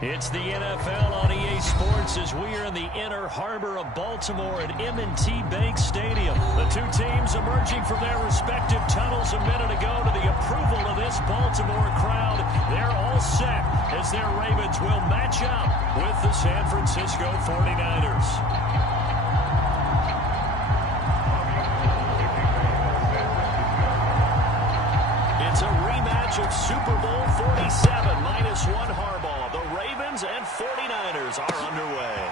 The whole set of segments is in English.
It's the NFL on EA Sports as we are in the inner harbor of Baltimore at M&T Bank Stadium. The two teams emerging from their respective tunnels a minute ago to the approval of this Baltimore crowd. They're all set as their Ravens will match up with the San Francisco 49ers. It's a rematch of Super Bowl 47 -1 Harbaugh. The Ravens and 49ers are underway.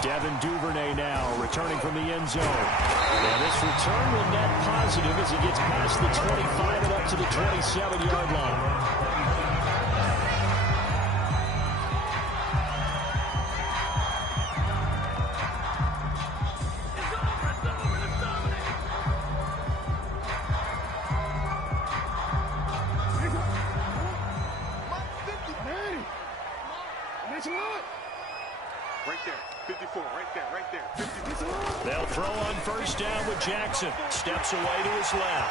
Devin Duvernay now returning from the end zone. And this return will net positive as he gets past the 25 and up to the 27-yard line. Right there, 54, right there, 54. They'll throw on first down with Jackson. Steps away to his left.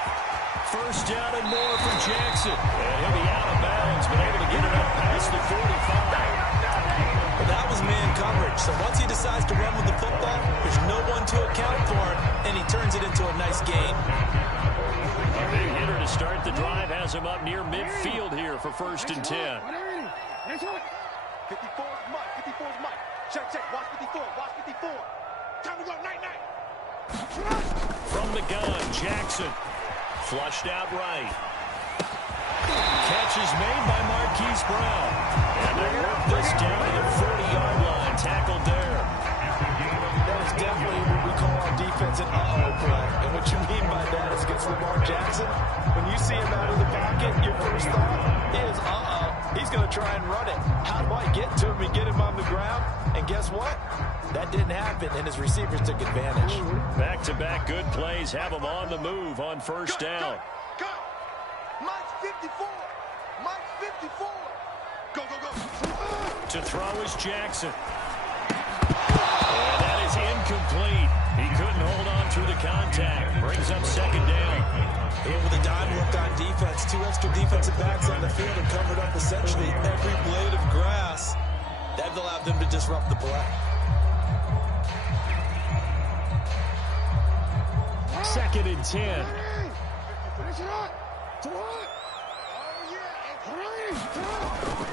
First down and more for Jackson. And he'll be out of bounds, but able to get it up past the 45. Well, that was man coverage. So once he decides to run with the football, there's no one to account for him, and he turns it into a nice gain. A big hitter to start the drive has him up near midfield here for 1st and 10. 54 is Mike, 54 is Mike. Check, watch 54, watch 54. Time to go, night. From the gun, Jackson. Flushed out right. Catch is made by Marquise Brown. And they work this down to the 40-yard line. Tackled there. That is definitely what we call our defense an uh-oh play. And what you mean by that is against Lamar Jackson, when you see him out of the pocket, your first thought is, he's going to try and run it. How do I get to him and get him on the ground? And guess what? That didn't happen, and his receivers took advantage. Back-to-back good plays have him on the move on first down. Go. Mike's 54. Mike's 54. Go. To throw is Jackson. And that is incomplete. He couldn't hold on through the contact. Brings up second down. And with a dime look on defense, 2 extra defensive backs on the field and covered up essentially every blade of grass. That allowed them to disrupt the play. 2nd and 10.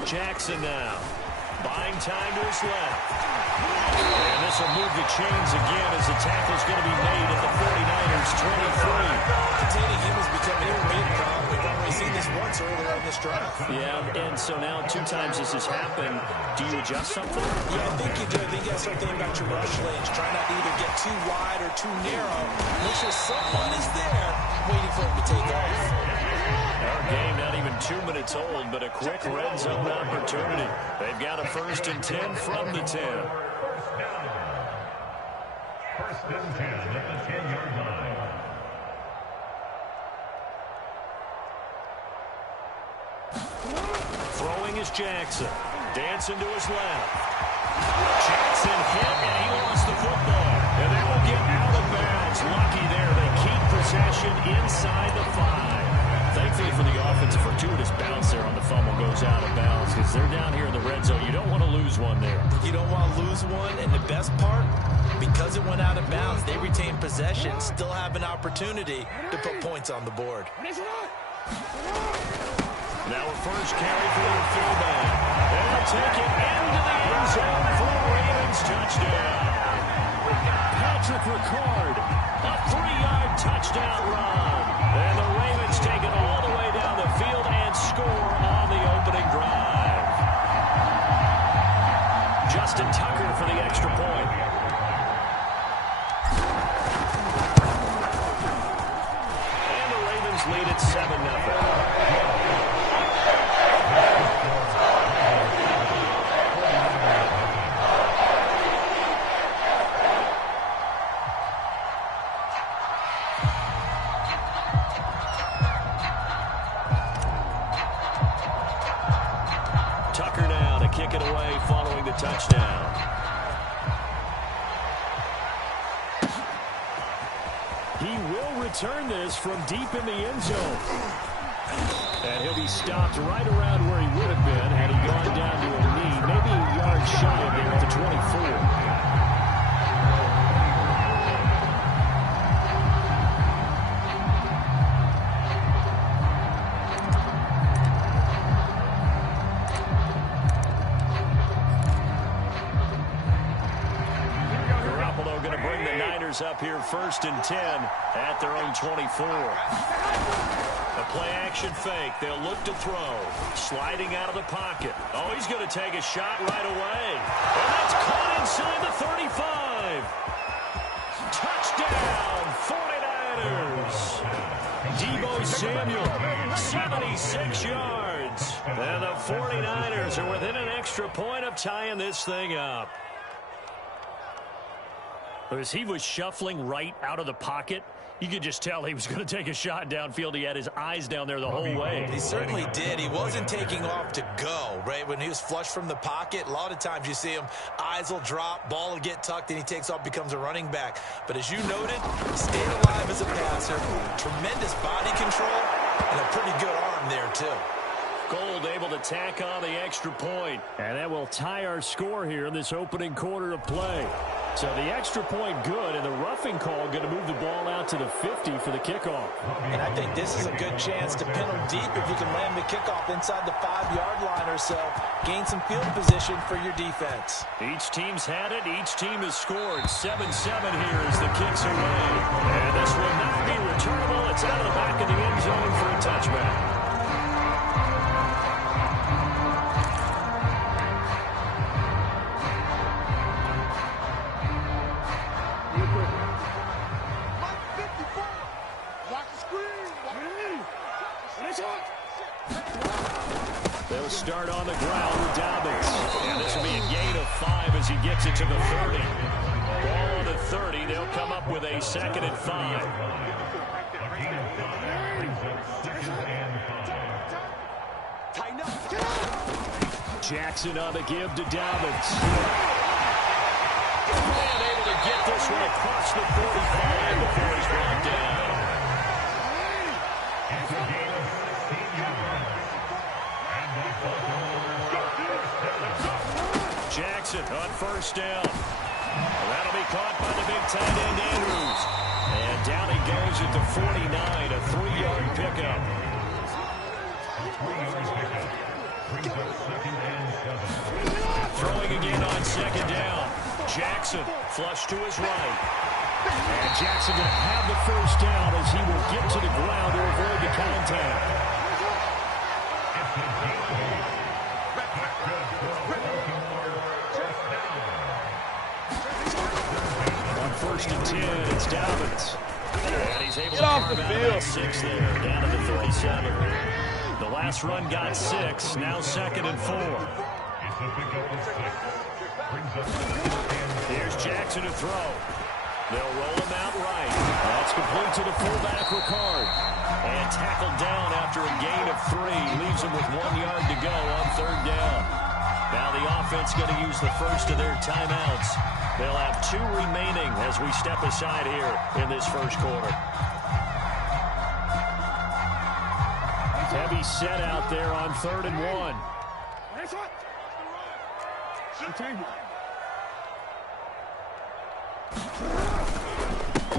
Jackson now. Buying time to his left. And this will move the chains again as the tackle's going to be made at the 49ers 23. Containing him is becoming a big problem. We've already seen this once earlier in this drive. Yeah, and so now 2 times this has happened. Do you adjust something? Yeah, I think you do. I think you got to start thinking about your rush lanes. Try not to either get too wide or too narrow. Make sure someone is there waiting for him to take off. Our game not even 2 minutes old, but a quick red zone opportunity. They've got a 1st and 10 from the 10. 1st and 10 at the 10-yard line. Throwing is Jackson. Dancing to his left. Jackson hit, and he lost the football. And they will get out of bounds. Lucky there. They keep possession inside the 5. Thankfully for the offense, a fortuitous bounce there on the fumble goes out of bounds because they're down here in the red zone. You don't want to lose one there. You don't want to lose one, and the best part, because it went out of bounds, they retain possession, still have an opportunity to put points on the board. Now a first carry for their fullback. And they'll take it into the end zone for a Ravens touchdown. Patrick Ricard, a 3-yard touchdown run. And the Ravens take it all the way down the field and score on the opening drive. Justin Tucker for the extra point. And the Ravens lead at 7-0. Tucker now to kick it away following the touchdown. He will return this from deep in the end zone. And he'll be stopped right around where he would have been had he gone down to a knee, maybe a yard shy of there at the 24. Up here 1st and 10 at their own 24. A play action fake. They'll look to throw. Sliding out of the pocket. Oh, he's going to take a shot right away. And that's caught inside the 35. Touchdown, 49ers. Deebo Samuel, 76 yards. And the 49ers are within an extra point of tying this thing up. As he was shuffling right out of the pocket, you could just tell he was going to take a shot downfield. He had his eyes down there the whole way. He certainly did. He wasn't taking off to go, right? When he was flush from the pocket, a lot of times you see him, eyes will drop, ball will get tucked, and he takes off, becomes a running back. But as you noted, he stayed alive as a passer, tremendous body control, and a pretty good arm there, too. Gold able to tack on the extra point. And that will tie our score here in this opening quarter of play. So the extra point good, and the roughing call going to move the ball out to the 50 for the kickoff. And I think this is a good chance to pin them deep if you can land the kickoff inside the 5-yard line or so. Gain some field position for your defense. Each team's had it. Each team has scored. 7-7 here as the kick's away. And this will not be returnable. It's out of the back of the end zone for a touchback. They'll start on the ground with Dobbins. And this will be a gain of 5 as he gets it to the 30. Ball on the 30. They'll come up with a 2nd and 5. Jackson on the give to Dobbins. And able to get this one across the 45 before he's brought down. Jackson on 1st down. That'll be caught by the big tight end Andrews. And down he goes at the 49, a 3-yard pickup. Throwing again on 2nd down. Jackson flush to his right. And Jackson will have the 1st down as he will get to the ground to avoid the contact. On 1st and 10, it's Dobbins. And he's able to carve out about 6 there, down to the 37. The last run got 6, now 2nd and 4. Here's Jackson to throw. They'll roll him out right. That's complete to the fullback, Ricard. And tackled down after a gain of 3. Leaves him with 1 yard to go on 3rd down. Now the offense going to use the first of their timeouts. They'll have 2 remaining as we step aside here in this first quarter. Heavy set out there on 3rd and 1.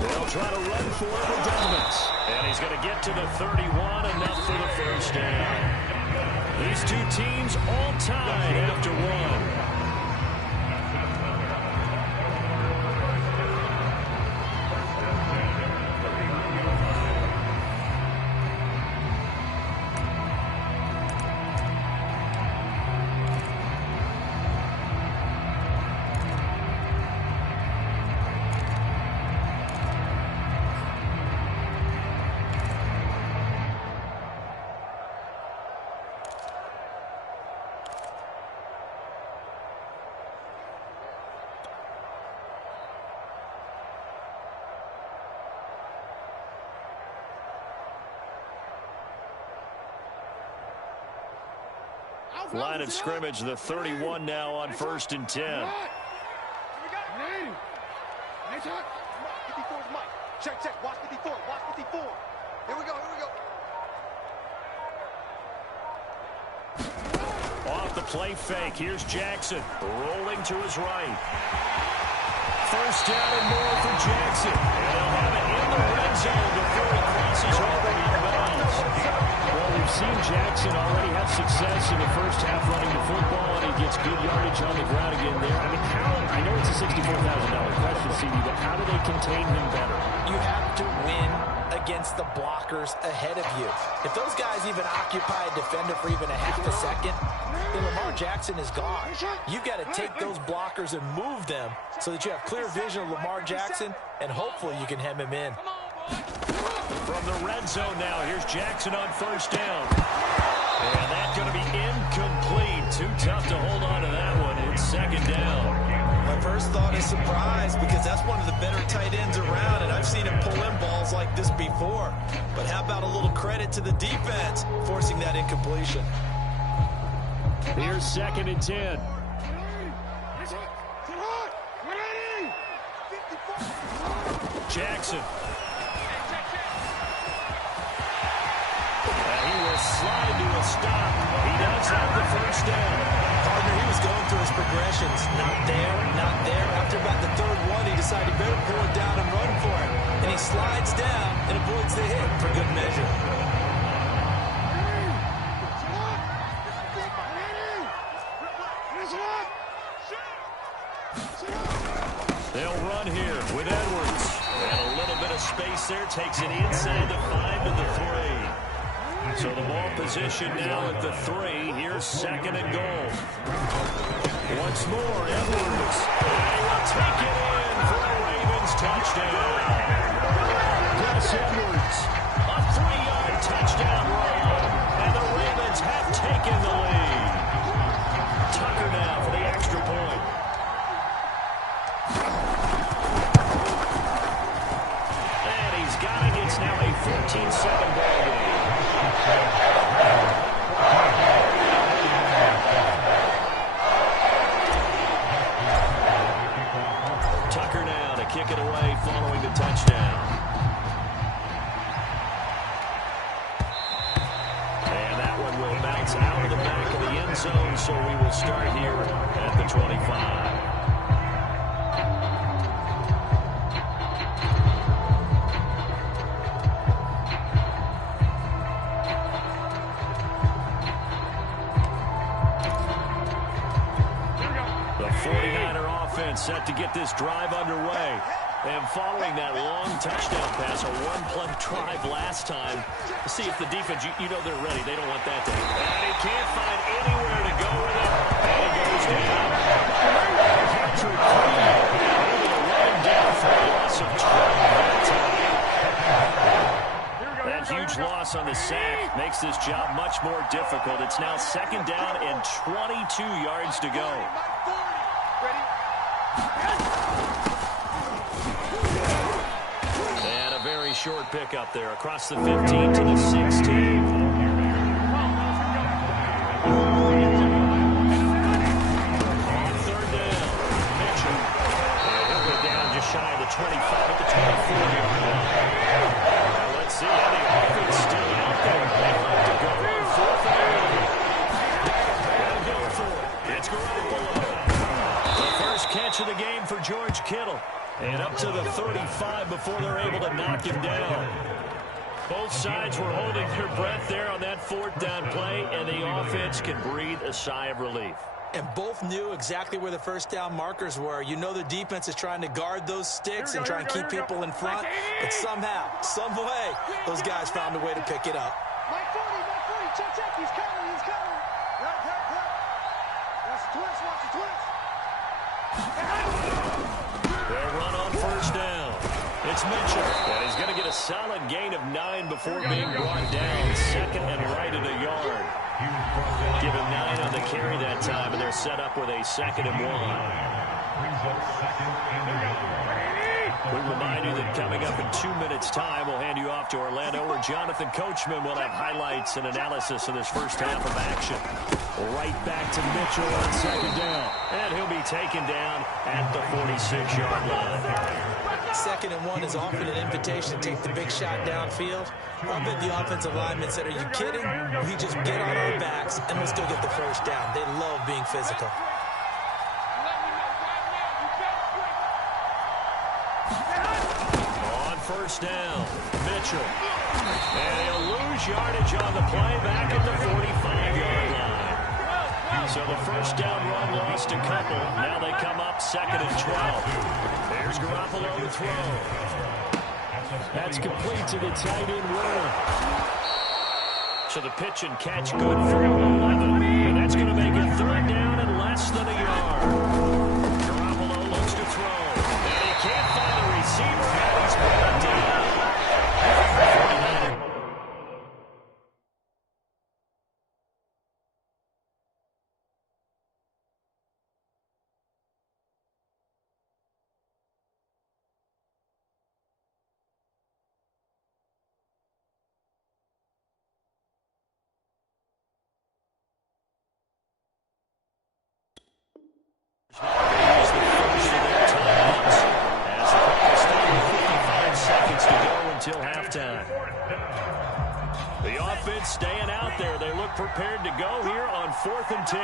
They'll try to run for it with Dobbins. And he's going to get to the 31, enough for the 1st down. These 2 teams all tied after 1. Line of scrimmage, the 31 now on 1st and 10. Check, check. Watch 54. Watch 54. 54. Here we go, here we go. Off the play fake, here's Jackson, rolling to his right. First down and more for Jackson. And they'll have it in the red zone before he crosses over the bounds. Well, we've seen Jackson already have success in the first half running the football, and he gets good yardage on the ground again there. I mean, I know it's a $64,000 question, CD, but how do they contain him better? You have to win against the blockers ahead of you. If those guys even occupy a defender for even a half a second, then Lamar Jackson is gone. You've got to take those blockers and move them so that you have clear vision of Lamar Jackson, and hopefully you can hem him in. From the red zone now, here's Jackson on first down. And that's going to be incomplete. Too tough to hold on to that one. It's second down. My first thought is surprise, because that's one of the better tight ends around, and I've seen him pull in balls like this before. But how about a little credit to the defense forcing that incompletion? Here's second and 10. Jackson. He will slide to a stop. He does have the first down. Partner, he was going through his progressions. Not there, not there. After about the third one, he decided he better pull it down and run for it. And he slides down and avoids the hit for good measure. They'll run here with Edwards. And a little bit of space there. Takes it inside the 5 to the 3. So the ball position now at the 3. Here's second and goal. Once more, Edwards. And he will take it in for a Ravens touchdown. Gus Edwards, a 3-yard touchdown run. And the Ravens have taken the lead. Tucker now for the extra point. And he's got it. It's now a 14-7 ball game. Tucker now to kick it away following the touchdown. And that one will bounce out of the back of the end zone, so we will start here at the 25. Set to get this drive underway. And following that long touchdown pass, a one-play drive last time, see if the defense, you know they're ready. They don't want that to happen. And he can't find anywhere to go with it. And it goes down. Patrick Queen able to run him down for a loss of 12 that time. That huge loss on the sack makes this job much more difficult. It's now second down and 22 yards to go. And a very short pickup there across the 15 to the 16. On third down, Mitchell. And he'll go down just shy of the 25 at the 24-yard line. Now let's see how the offense still out there. They like to go on fourth and 8. They'll go for it. It's Garoppolo. Catch of the game for George Kittle. And up to the 35 before they're able to knock him down. Both sides were holding their breath there on that fourth down play, and the offense can breathe a sigh of relief. And both knew exactly where the first down markers were. You know the defense is trying to guard those sticks and try and keep people in front. But somehow, some way, those guys found a way to pick it up. Mike 40, check, he's coming. Yep. Watch the twist, They'll run on first down. It's Mitchell. And he's going to get a solid gain of 9 before being brought down. Second and right at a yard. Give him 9 on the carry that time, and they're set up with a second and 1. We remind you that coming up in 2 minutes' time, we'll hand you off to Orlando, where Jonathan Coachman will have highlights and analysis of this first half of action. Right back to Mitchell on second down. And he'll be taken down at the 46-yard line. 2nd and 1 is often an invitation to take the big shot downfield. I bet the offensive lineman said, are you kidding? We just get on our backs and let's go get the first down. They love being physical. On first down, Mitchell. And he'll lose yardage on the play back at the 45-yard line. So the first down run lost a couple. Now they come up 2nd and 12. There's Garoppolo to throw. That's complete to the tight end Warner. So the pitch and catch good for 11. And that's going to make it 3rd down and less than a yard. Garoppolo looks to throw. And he can't find a receiver. And he's brought down. 49ers. Until halftime. The offense staying out there. They look prepared to go here on 4th and 10.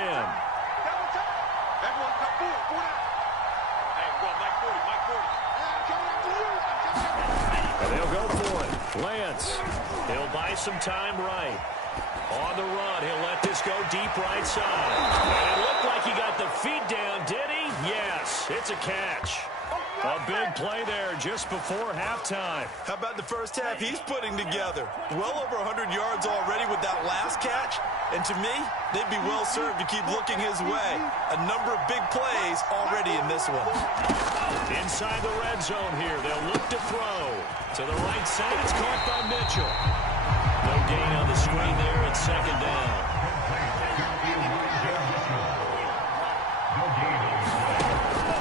And they'll go for it. Lance, he'll buy some time right. On the run, he'll let this go deep right side. And it looked like he got the feet down, did he? Yes, it's a catch. A big play there just before halftime. How about the first half he's putting together? Well over 100 yards already with that last catch. And to me, they'd be well served to keep looking his way. A number of big plays already in this one. Inside the red zone here, they'll look to throw. To the right side, it's caught by Mitchell. No gain on the screen there at 2nd down.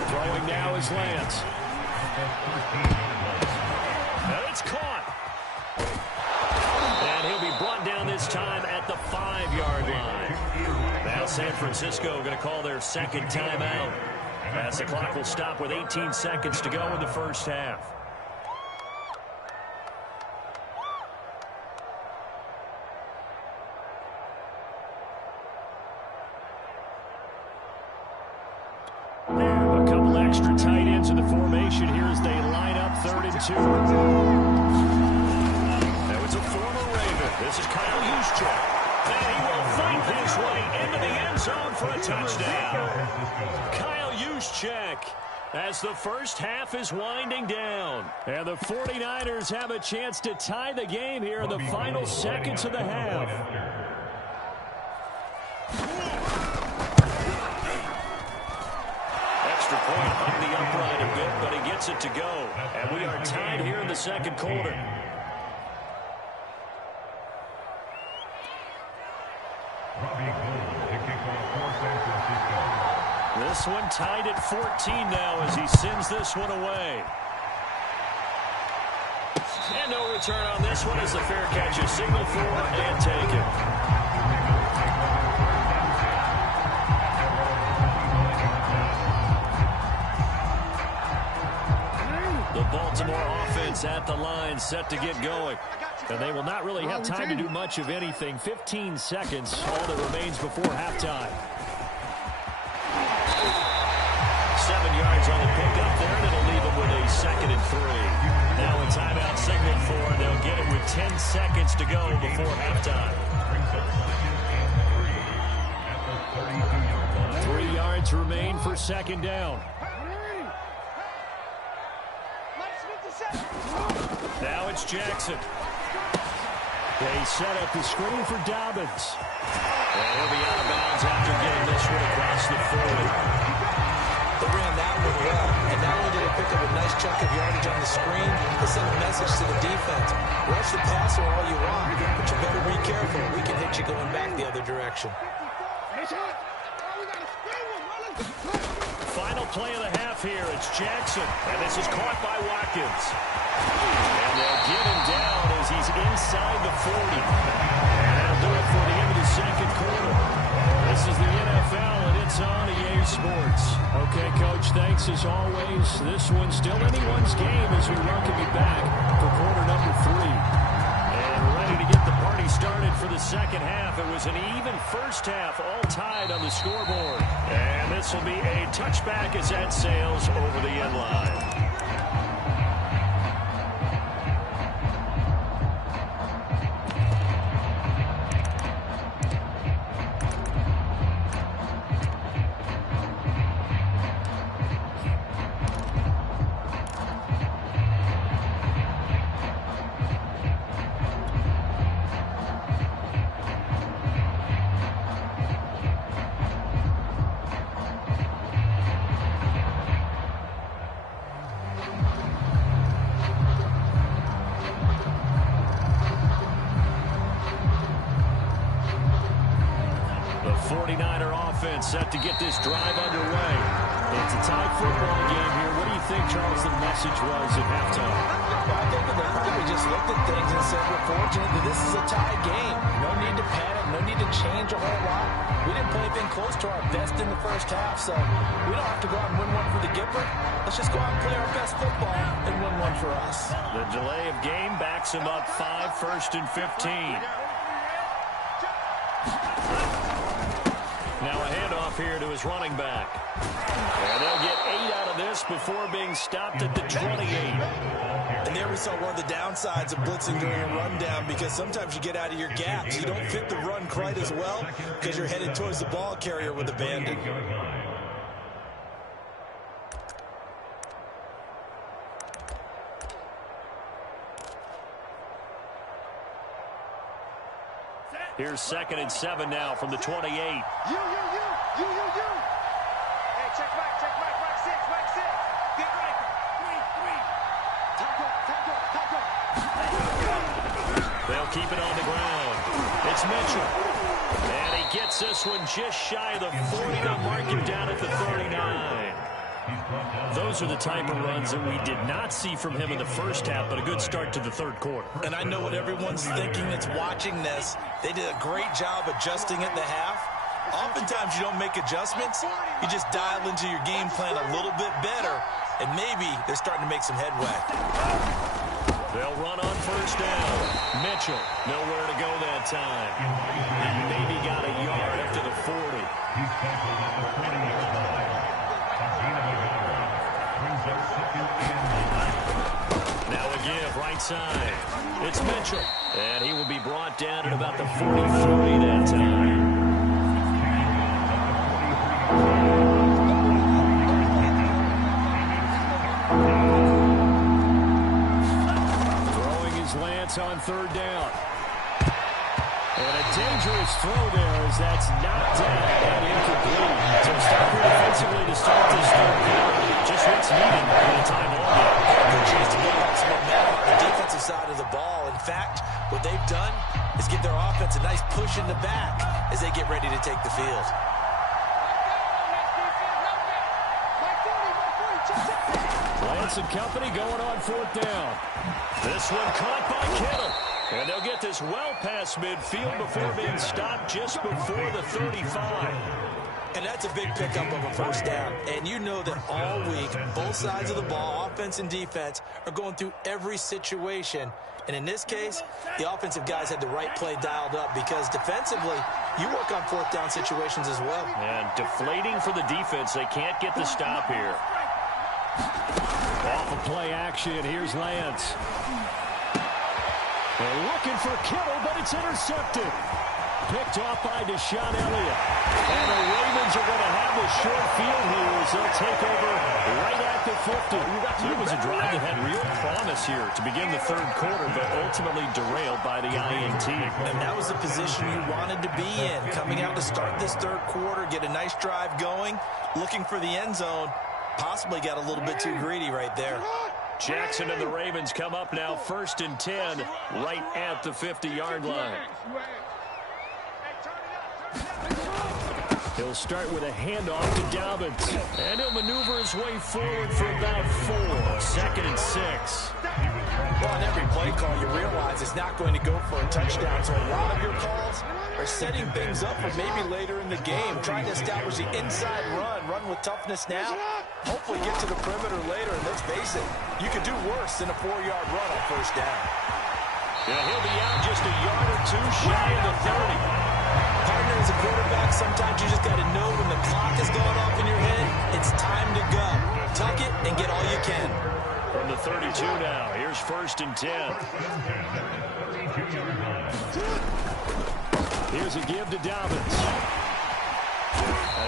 Throwing now is Lance. And it's caught. And he'll be brought down this time at the 5-yard line. Now San Francisco going to call their 2nd timeout, as the clock will stop with 18 seconds to go in the first half. Extra tight ends in the formation here as they line up 3rd and 2. Now it's a former Raven. This is Kyle Juszczyk. And he will fight his way into the end zone for a touchdown. Kyle Juszczyk, as the first half is winding down. And the 49ers have a chance to tie the game here in the final seconds of the half. Extra point hung the upright a bit, but he gets it to go. And we are tied here in the 2nd quarter. This one tied at 14 now as he sends this one away. And no return on this one as the fair catch is signaled for and taken. The Baltimore offense at the line, set to get going. And they will not really have time to do much of anything. 15 seconds, all that remains before halftime. 7 yards on the pickup there, and it'll leave them with a 2nd and 3. Now a timeout signaled for, and they'll get it with 10 seconds to go before halftime. 3 yards remain for 2nd down. Now it's Jackson. They set up the screen for Dobbins. And he'll be out of bounds after getting this one across the 40. They ran that one well, and not only did they pick up a nice chunk of yardage on the screen, they sent a message to the defense. Rush the passer all you want, but you better be careful. We can hit you going back the other direction. Final play of the half here. It's Jackson, and this is caught by Watkins. And they'll get him down as he's inside the 40. And that'll do it for the end of the 2nd quarter. The This is the NFL, and it's on EA Sports. Okay, Coach, thanks as always. This one's still anyone's game as we welcome you back for quarter number 3. And ready to get the party started for the second half. It was an even first half, all tied on the scoreboard. And this will be a touchback as that sails over the end line. Set to get this drive underway. It's a tied football game here. What do you think, Charles, the message was at halftime? Well, I think that they probably just looked at things and said, we're fortunate that this is a tie game. No need to panic. No need to change a whole lot. We didn't play anything close to our best in the first half, so we don't have to go out and win one for the Gipper. Let's just go out and play our best football and win one for us. The delay of game backs him up 5, 1st and 15. Now a handoff here to his running back. And they'll get 8 out of this before being stopped at the 28. And there we saw one of the downsides of blitzing during a rundown, because sometimes you get out of your gaps. You don't fit the run quite as well because you're headed towards the ball carrier with a bandit. Here's 2nd and 7 now from the 28. You. Hey, check back, right 6. Get right. 3. They'll keep it on the ground. It's Mitchell. And he gets this one just shy of the 40 to mark him down at the 39. Those are the type of runs that we did not see from him in the first half, but a good start to the third quarter. And I know what everyone's thinking that's watching this. They did a great job adjusting at the half. Oftentimes you don't make adjustments. You just dial into your game plan a little bit better, and maybe they're starting to make some headway. They'll run on first down. Mitchell, nowhere to go that time. He maybe got a yard up to the 40. Now a give, right side. It's Mitchell. And he will be brought down at about the 43 that time. Throwing his lance on 3rd down. And a dangerous throw there as that's knocked down and incomplete. Some stuff here defensively to start this third quarter. Just what's needed for the time on it. Good chance to build up some momentum on the defensive side of the ball. In fact, what they've done is give their offense a nice push in the back as they get ready to take the field. Lance and company going on 4th down. This one caught by Kittle. And they'll get this well past midfield before being stopped just before the 35. And that's a big pickup of a first down. And you know that all week, both sides of the ball, offense and defense, are going through every situation. And in this case, the offensive guys had the right play dialed up, because defensively, you work on 4th down situations as well. And deflating for the defense. They can't get the stop here. Off of play action, here's Lance. They're looking for Kittle, but it's intercepted. Picked off by Deshaun Elliott. And the Ravens are going to have a short field here as they'll take over right at the 50. It was a drive that had real promise here to begin the third quarter, but ultimately derailed by the INT. And that was the position you wanted to be in, coming out to start this third quarter, get a nice drive going, looking for the end zone. Possibly got a little bit too greedy right there. Jackson and the Ravens come up now 1st and 10 right at the 50-yard line. He'll start with a handoff to Dobbins. And he'll maneuver his way forward for about 4. 2nd and 6. Well, on every play call, you realize it's not going to go for a touchdown. So a lot of your calls are are setting things up for maybe later in the game, trying to establish the inside run with toughness now. Hopefully get to the perimeter later, and let's face it, you could do worse than a 4-yard run on first down. Yeah, he'll be out just a yard or two shy of the 30. Partner, as a quarterback, sometimes you just got to know when the clock is going off in your head, it's time to go. Tuck it and get all you can. From the 32 now, here's 1st and 10. Here's a give to Dobbins.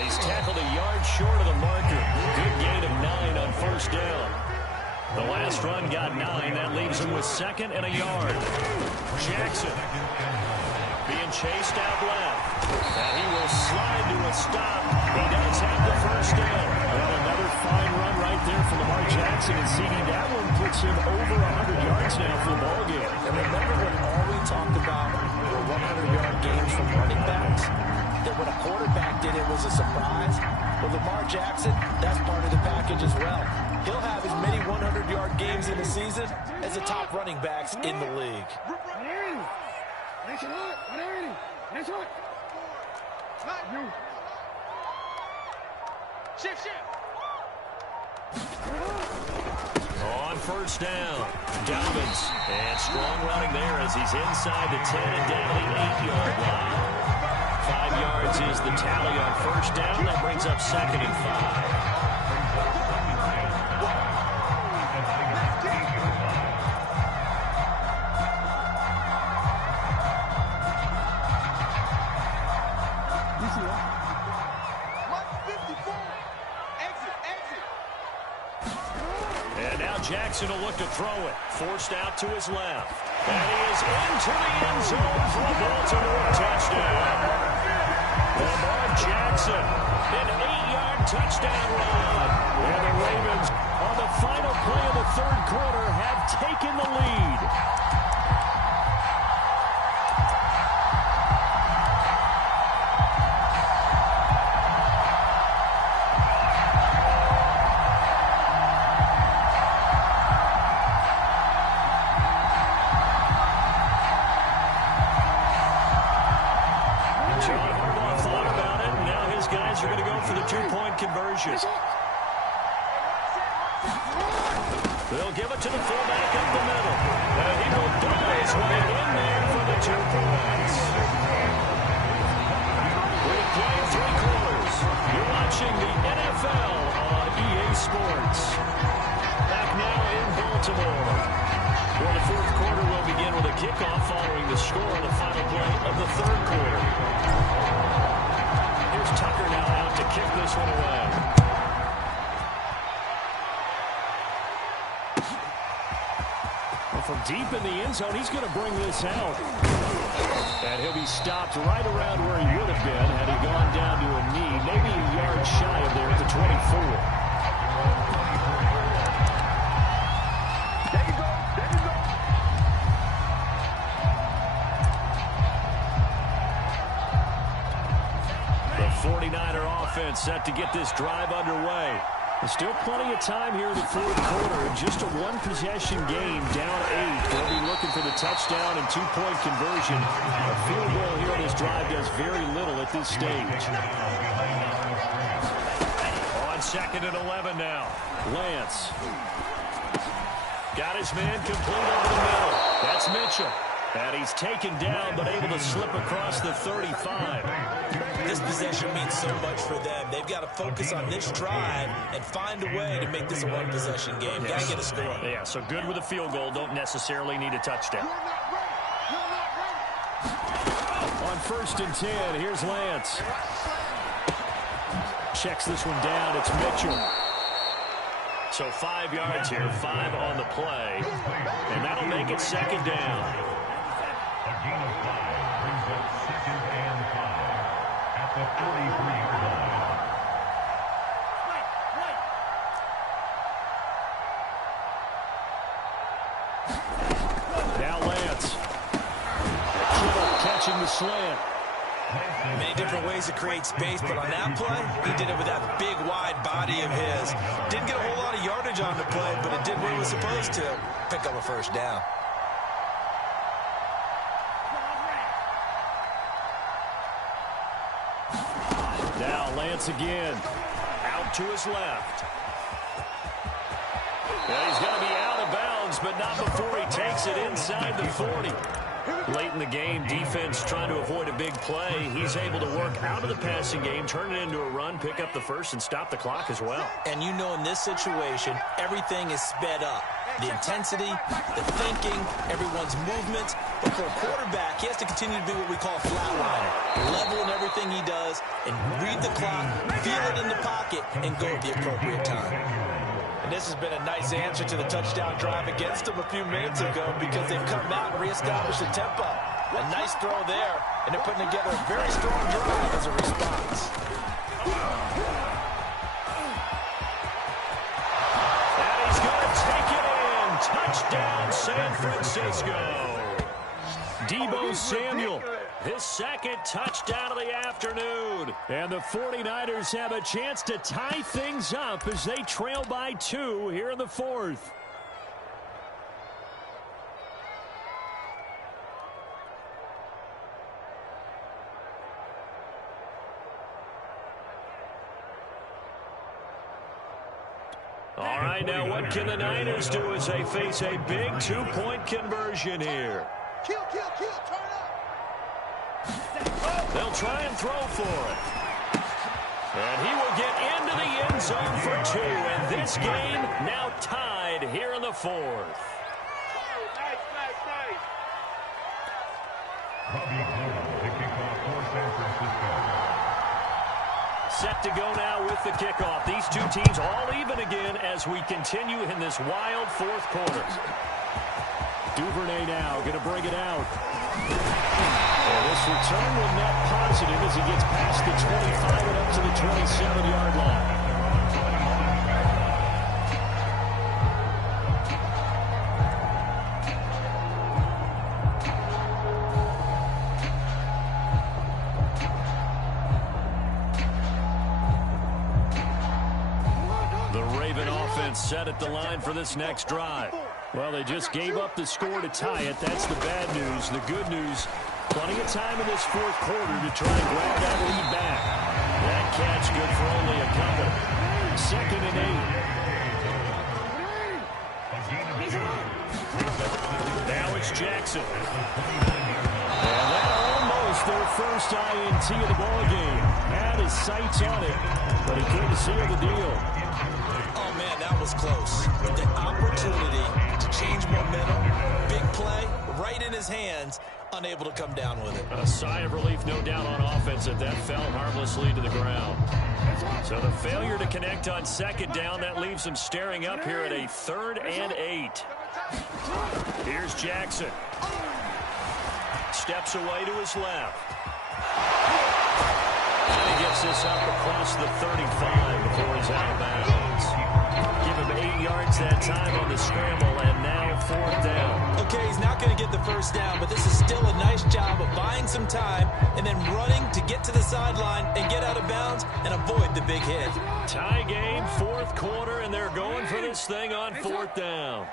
He's tackled a yard short of the marker. Good gain of 9 on first down. The last run got 9. That leaves him with 2nd and a yard. Jackson being chased out left. And he will slide to a stop. He does have the first down. Well, another fine run right there for Lamar Jackson. And seeing that one puts him over 100 yards now for the ball game. And remember when all we talked about were 100-yard games from running backs? That when a quarterback did it was a surprise. Well, Lamar Jackson, that's part of the package as well. He'll have as many 100-yard games in the season as the top running backs in the league. On first down, Dobbins. And strong running there as he's inside the 10 and down the 8-yard line. 5 yards is the tally on first down. That brings up 2nd and 5. Jackson will look to throw it. Forced out to his left. And he is into the end zone for a Baltimore touchdown. Lamar Jackson, an 8-yard touchdown run. And the Ravens, on the final play of the 3rd quarter, have taken the lead. Conversion. They'll give it to the fullback up the middle. And he will buy his way in there for the 2 points. We've played 3 quarters. You're watching the NFL on EA Sports. Back now in Baltimore. Well, the 4th quarter will begin with a kickoff following the score on the final play of the 3rd quarter. Here's Tucker now out to kick this one away. Well, from deep in the end zone, he's going to bring this out. And he'll be stopped right around where he would have been had he gone down to a knee, maybe a yard shy of there at the 24. Set to get this drive underway. There's still plenty of time here in the 4th quarter. Just a 1-possession game, down 8. They'll be looking for the touchdown and 2-point conversion. A field goal here on this drive does very little at this stage. On 2nd and 11 now. Lance. Got his man complete over the middle. That's Mitchell. And he's taken down, but able to slip across the 35. This possession means so much for them. They've got to focus on this drive and find a way to make this a 1-possession game. Got to get a score. Yeah, so good with a field goal. Don't necessarily need a touchdown. On 1st and 10, here's Lance. Checks this one down. It's Mitchell. So 5 yards here, 5 on the play. And that'll make it 2nd down. A gain of 5 brings up 2nd and 5 at the 43-yard line. Now Lance. Kittle catching the slant. Many different ways to create space, but on that play, he did it with that big, wide body of his. Didn't get a whole lot of yardage on the play, but it did what it was supposed to. Pick up a first down. Now Lance again. Out to his left. And he's going to be out of bounds, but not before he takes it inside the 40. Late in the game, defense trying to avoid a big play. He's able to work out of the passing game, turn it into a run, pick up the first, and stop the clock as well. And you know in this situation, everything is sped up. The intensity, the thinking, everyone's movement. But for a quarterback, he has to continue to be what we call a flatliner. Level in everything he does and read the clock, feel it in the pocket, and go at the appropriate time. And this has been a nice answer to the touchdown drive against them a few minutes ago because they've come out and reestablished the tempo. A nice throw there, and they're putting together a very strong drive as a response. And he's going to take it in. Touchdown, San Francisco. Deebo Samuel, his second touchdown of the afternoon. And the 49ers have a chance to tie things up as they trail by 2 here in the 4th. All right, now what can the Niners do as they face a big 2-point conversion here? Kill, turn up. They'll try and throw for it. And he will get into the end zone for 2. And this game now tied here in the 4th. Nice. Robbie Gould, the kickoff for San Francisco. Set to go now with the kickoff. These two teams all even again as we continue in this wild 4th quarter. Duvernay now going to bring it out. And this return will net positive as he gets past the 25 and up to the 27-yard line. The Raven offense set at the line for this next drive. Well, they just gave up the score to tie it. That's the bad news. The good news, plenty of time in this 4th quarter to try and grab that lead back. That catch good for only a couple. 2nd and 8. Now it's Jackson. And that almost their first INT of the ballgame. Had his sights on it, but he couldn't seal the deal. Oh, man, that was close. The opportunity to change momentum, big play, right in his hands, unable to come down with it. A sigh of relief, no doubt, on offense that fell harmlessly to the ground. So the failure to connect on 2nd down, that leaves him staring up here at a 3rd and 8. Here's Jackson. Steps away to his left. And he gets this up across the 35 before he's out of bounds. Give him 8 yards that time on the scramble, and now 4th down. Okay, he's not going to get the first down, but this is still a nice job of buying some time and then running to get to the sideline and get out of bounds and avoid the big hit. Tie game, 4th quarter, and they're going for this thing on 4th down.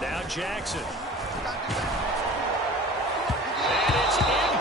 Now Jackson. And it's in